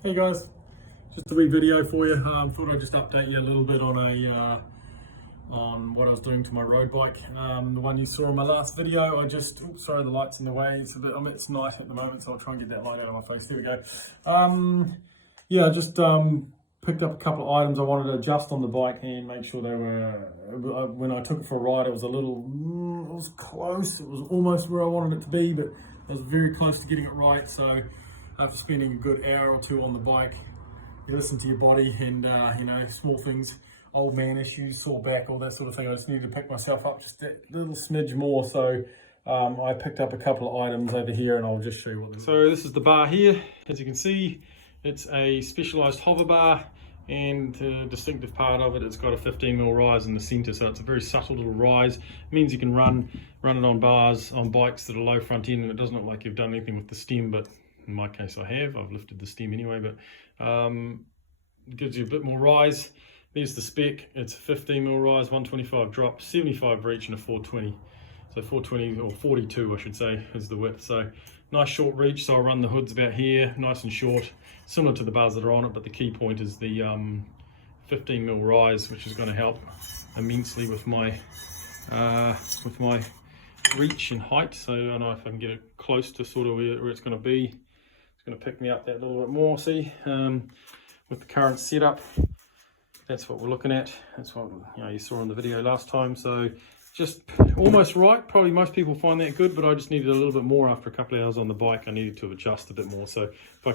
Hey guys, just a wee video for you. Thought I'd just update you a little bit on what I was doing to my road bike. The one you saw in my last video, sorry the light's in the way. It's night at the moment, so I'll try and get that light out of my face. There we go. Yeah, I just picked up a couple of items I wanted to adjust on the bike and make sure they were. When I took it for a ride, it was it was close. It was almost where I wanted it to be, but I was very close to getting it right. So after spending a good hour or two on the bike, you listen to your body and small things, old man issues, sore back, all that sort of thing. I just needed to pick myself up just a little smidge more. So I picked up a couple of items over here and I'll just show you what they are. So this is the bar here. As you can see, it's a specialized hover bar, and the distinctive part of it, it's got a 15mm rise in the center, so it's a very subtle little rise. It means you can run it on bars on bikes that are low front end, and it doesn't look like you've done anything with the stem, but in my case I've lifted the stem anyway. But it gives you a bit more rise. There's the spec. It's a 15mm rise, 125 drop, 75 reach, and a 420. So 420 or 42 I should say is the width. So nice short reach. So I'll run the hoods about here, nice and short, similar to the bars that are on it, but the key point is the 15mm rise, which is going to help immensely with my reach and height. So I know if I can get it close to sort of where it's going to be, it's going to pick me up that little bit more. See, with the current setup, that's what we're looking at. That's what you saw in the video last time. So just almost right. Probably most people find that good, but I just needed a little bit more after a couple of hours on the bike. I needed to adjust a bit more. So if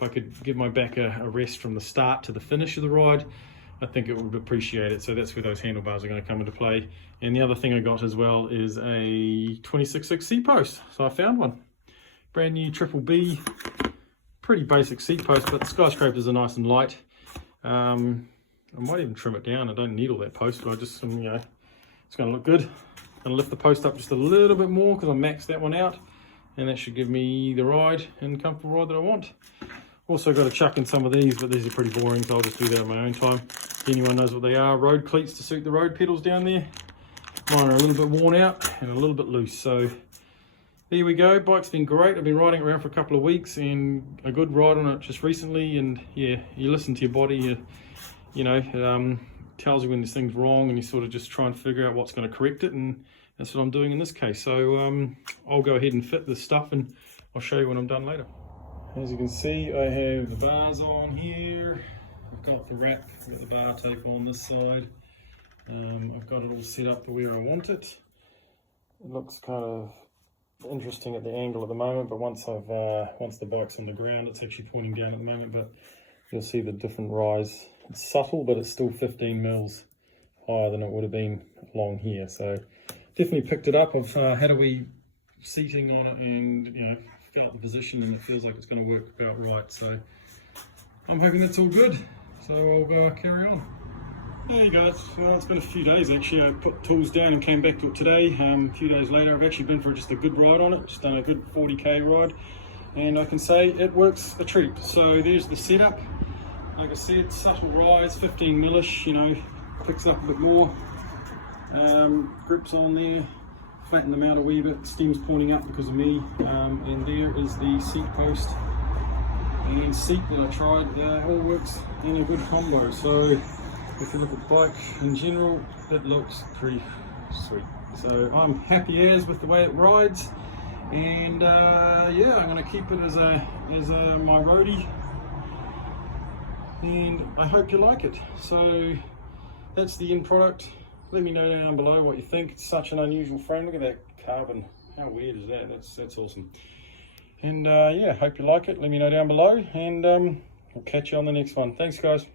I could give my back a rest from the start to the finish of the ride, I think it would appreciate it. So that's where those handlebars are going to come into play. And the other thing I got as well is a 26.6 seat post. So I found one, brand new Triple B, pretty basic seat post, but the skyscrapers are nice and light. I might even trim it down. I don't need all that post, but I just it's going to look good. I'm going to lift the post up just a little bit more because I maxed that one out, and that should give me the ride and comfortable ride that I want. Also got to chuck in some of these, but these are pretty boring, so I'll just do that on my own time. If anyone knows what they are, road cleats to suit the road pedals down there. Mine are a little bit worn out and a little bit loose. So there we go. Bike's been great. I've been riding it around for a couple of weeks and a good ride on it just recently. And yeah, you listen to your body, it tells you when this thing's wrong, and you sort of just try and figure out what's going to correct it, and that's what I'm doing in this case. So I'll go ahead and fit this stuff, and I'll show you when I'm done later. As you can see, I have the bars on here. I've got the wrap, I've got the bar tape on this side. I've got it all set up to where I want it. It looks kind of interesting at the angle at the moment, but once the bike's on the ground, it's actually pointing down at the moment, but you'll see the different rise. It's subtle, but it's still 15 mils higher than it would have been along here. So definitely picked it up. I've had a wee seating on it, and felt the position, and it feels like it's going to work about right. So I'm hoping that's all good. So I'll carry on. Hey guys, well, it's been a few days actually. I put tools down and came back to it today. A few days later, I've actually been for just a good ride on it. Just done a good 40k ride, and I can say it works a treat. So there's the setup. Like I said, subtle rise, 15 millish, picks up a bit more. Grips on there, flatten them out a wee bit. Stem's pointing up because of me. And there is the seat post and seat that I tried. All works in a good combo. So if you look at the bike in general, it looks pretty sweet. So I'm happy as with the way it rides. And yeah, I'm going to keep it as my roadie. And I hope you like it. So that's the end product. Let me know down below what you think. It's such an unusual frame. Look at that carbon. How weird is that? That's awesome. And yeah, hope you like it. Let me know down below, and we'll catch you on the next one. Thanks guys.